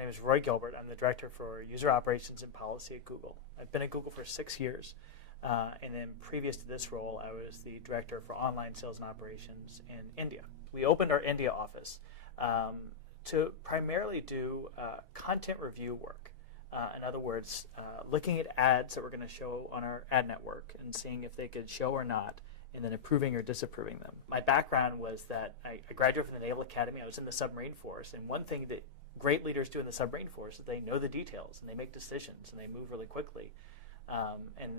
My name is Roy Gilbert. I'm the Director for User Operations and Policy at Google. I've been at Google for 6 years. And then previous to this role, I was the Director for Online Sales and Operations in India. We opened our India office to primarily do content review work. In other words, looking at ads that we're going to show on our ad network and seeing if they could show or not, and then approving or disapproving them. My background was that I graduated from the Naval Academy. I was in the submarine force, and one thing that great leaders do in the submarine force is they know the details, and they make decisions, and they move really quickly, and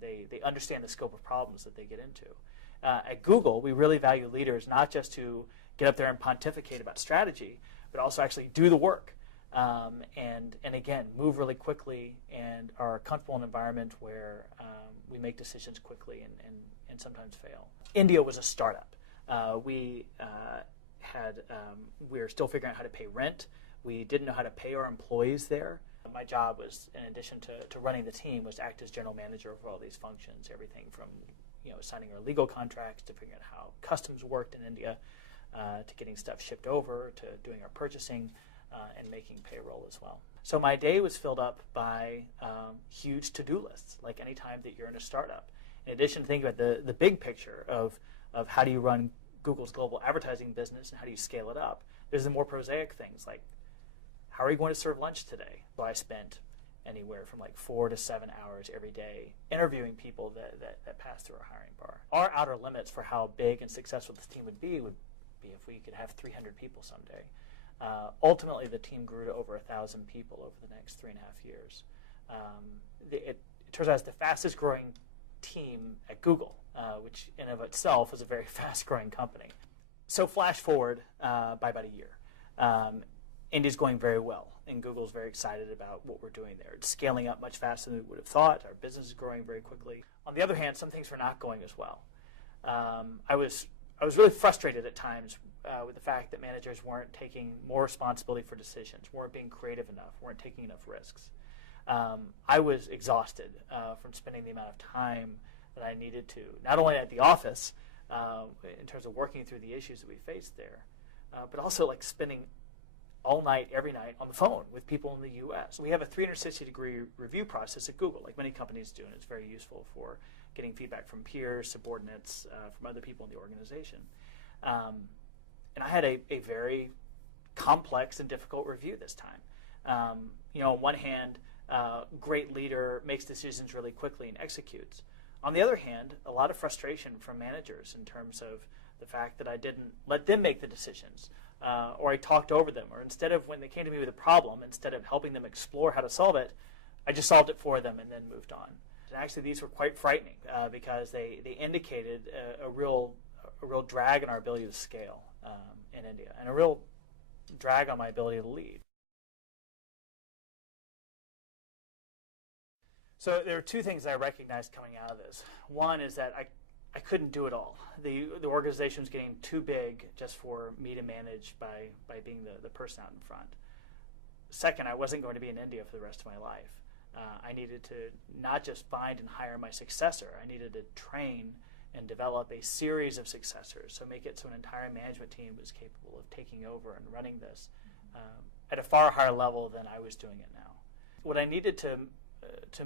they understand the scope of problems that they get into. At Google, we really value leaders not just to get up there and pontificate about strategy, but also actually do the work, and again, move really quickly and are comfortable in an environment where we make decisions quickly and sometimes fail. India was a startup. We were still figuring out how to pay rent. We didn't know how to pay our employees there. My job was, in addition to running the team, was to act as general manager over all these functions, everything from signing our legal contracts to figuring out how customs worked in India, to getting stuff shipped over, to doing our purchasing, and making payroll as well. So my day was filled up by huge to-do lists, like any time that you're in a startup. In addition to thinking about the big picture of how do you run Google's global advertising business and how do you scale it up, there's the more prosaic things like, how are you going to serve lunch today? So I spent anywhere from like 4 to 7 hours every day interviewing people that pass through our hiring bar. Our outer limits for how big and successful this team would be if we could have 300 people someday. Ultimately, the team grew to over 1,000 people over the next 3.5 years. It turns out it's the fastest growing team at Google, which in of itself is a very fast-growing company. So flash forward by about a year. India's going very well, and Google's very excited about what we're doing there. It's scaling up much faster than we would have thought. Our business is growing very quickly. On the other hand, some things were not going as well. I was really frustrated at times with the fact that managers weren't taking more responsibility for decisions, weren't being creative enough, weren't taking enough risks. I was exhausted from spending the amount of time that I needed to, not only at the office in terms of working through the issues that we faced there, but also like spending all night, every night on the phone with people in the U.S. We have a 360-degree review process at Google, like many companies do, and it's very useful for getting feedback from peers, subordinates, from other people in the organization. And I had a very complex and difficult review this time. On one hand, great leader makes decisions really quickly and executes. On the other hand, a lot of frustration from managers in terms of the fact that I didn't let them make the decisions, or I talked over them, or instead of when they came to me with a problem, instead of helping them explore how to solve it, I just solved it for them and then moved on. And actually, these were quite frightening because they indicated a real drag on our ability to scale in India, and a real drag on my ability to lead. So there are two things I recognized coming out of this. One is that I couldn't do it all. The organization was getting too big just for me to manage by being the person out in front. Second, I wasn't going to be in India for the rest of my life. I needed to not just find and hire my successor. I needed to train and develop a series of successors, so make it so an entire management team was capable of taking over and running this at a far higher level than I was doing it now. What I needed to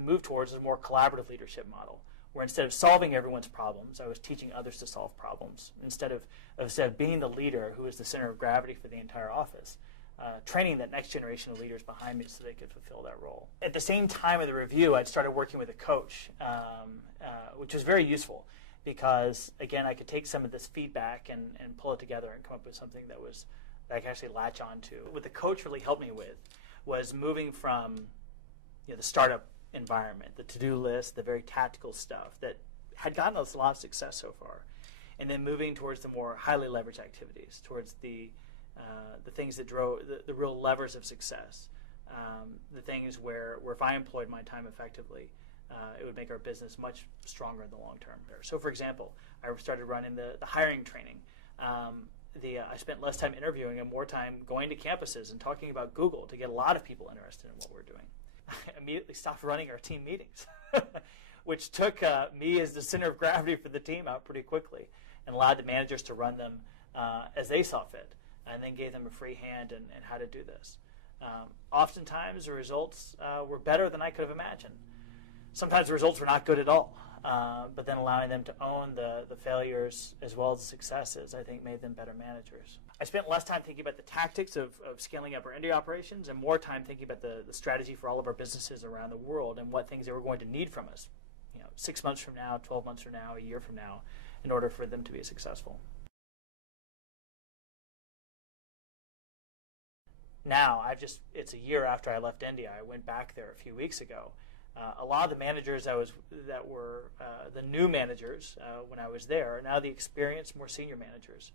move towards is a more collaborative leadership model, where instead of solving everyone's problems, I was teaching others to solve problems. Instead of being the leader who was the center of gravity for the entire office, training that next generation of leaders behind me so they could fulfill that role. At the same time of the review, I'd started working with a coach, which was very useful because, again, I could take some of this feedback and pull it together and come up with something that I could actually latch onto. What the coach really helped me with was moving from the startup environment, the to-do list, the very tactical stuff that had gotten us a lot of success so far, and then moving towards the more highly leveraged activities, towards the things that drove the real levers of success, the things where if I employed my time effectively, it would make our business much stronger in the long term. So, for example, I started running the hiring training. I spent less time interviewing and more time going to campuses and talking about Google to get a lot of people interested in what we're doing. I immediately stopped running our team meetings, which took me as the center of gravity for the team out pretty quickly and allowed the managers to run them as they saw fit, and then gave them a free hand in how to do this. Oftentimes the results were better than I could have imagined. Sometimes the results were not good at all, but then allowing them to own the failures as well as the successes, I think, made them better managers. I spent less time thinking about the tactics of scaling up our India operations and more time thinking about the strategy for all of our businesses around the world and what things they were going to need from us, 6 months from now, 12 months from now, a year from now, in order for them to be successful. Now, it's a year after I left India. I went back there a few weeks ago. A lot of the managers that were the new managers when I was there are now the experienced, more senior managers.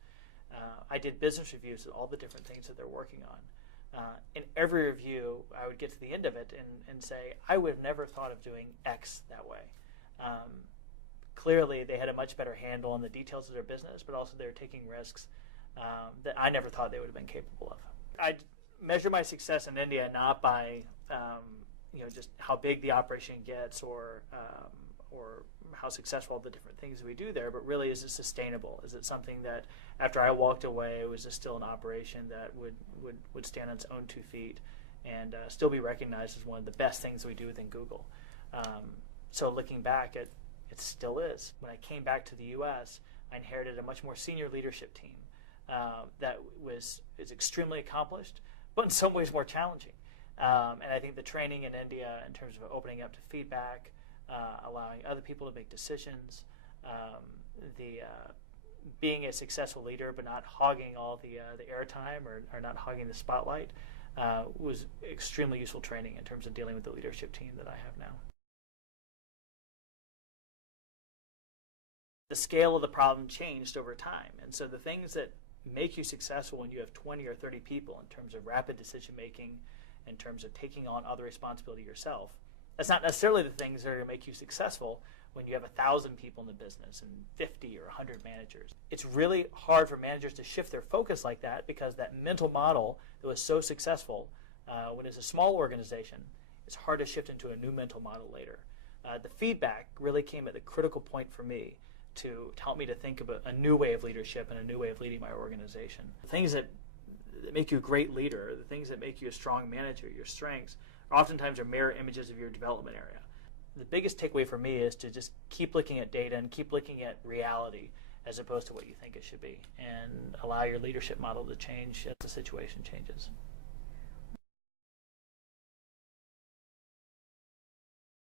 I did business reviews of all the different things that they're working on. In every review, I would get to the end of it and say, I would have never thought of doing X that way. Clearly, they had a much better handle on the details of their business, but also they were taking risks that I never thought they would have been capable of. I measure my success in India not by just how big the operation gets or how successful the different things we do there, but really, is it sustainable? Is it something that after I walked away, was it still an operation that would stand on its own 2 feet and still be recognized as one of the best things we do within Google? So looking back, it still is. When I came back to the U.S., I inherited a much more senior leadership team that is extremely accomplished, but in some ways more challenging. And I think the training in India in terms of opening up to feedback, allowing other people to make decisions, being a successful leader but not hogging all the airtime or not hogging the spotlight was extremely useful training in terms of dealing with the leadership team that I have now. The scale of the problem changed over time, and so the things that make you successful when you have 20 or 30 people in terms of rapid decision making, in terms of taking on other responsibility yourself, that's not necessarily the things that are going to make you successful when you have 1,000 people in the business and 50 or 100 managers. It's really hard for managers to shift their focus like that because that mental model that was so successful when it's a small organization, it's hard to shift into a new mental model later. The feedback really came at the critical point for me to help me to think about a new way of leadership and a new way of leading my organization. The things that make you a great leader, the things that make you a strong manager, your strengths, oftentimes are mirror images of your development area. The biggest takeaway for me is to just keep looking at data and keep looking at reality as opposed to what you think it should be, and allow your leadership model to change as the situation changes.